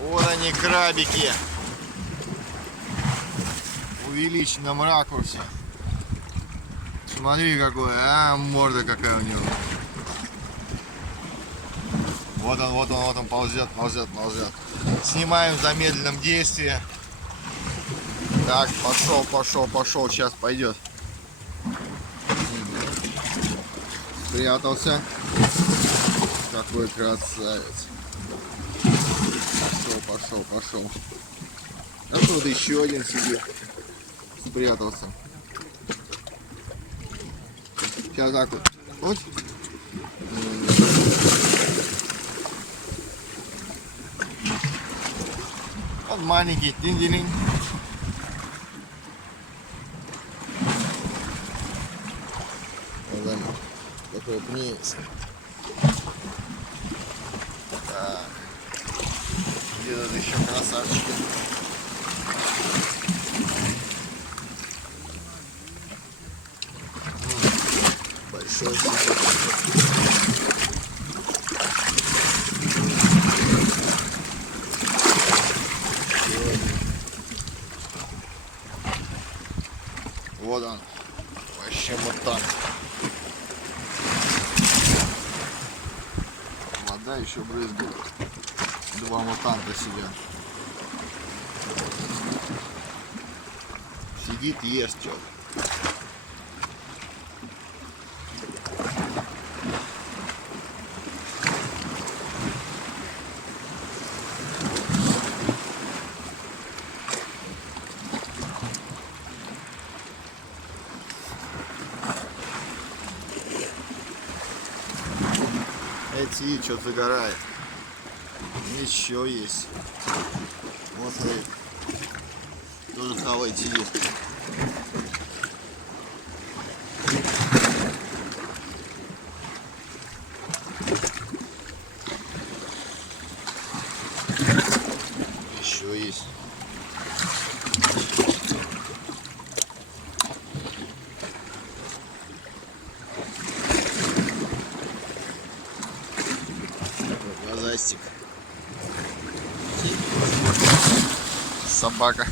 Вот они, крабики. В увеличенном ракурсе. Смотри какой, морда какая у него. Вот он ползет. Снимаем в замедленном действии. Так, пошел, сейчас пойдет. Спрятался. Какой красавец. Пошел. А тут еще один сидит. Спрятался. Сейчас так вот. Вот. Вот маленький. Динь-динь. Вот он. Покрупнее. Так. Где тут еще красавчики? Большой сидит. Вот он. Вообще мутант. Вода еще брызгает. Два мутанта сидят. Сидит, ест что-то. Эти что-то загорает. Еще есть. Вот смотри. Тоже хавает сидит. Еще есть. Глазастик. Собака.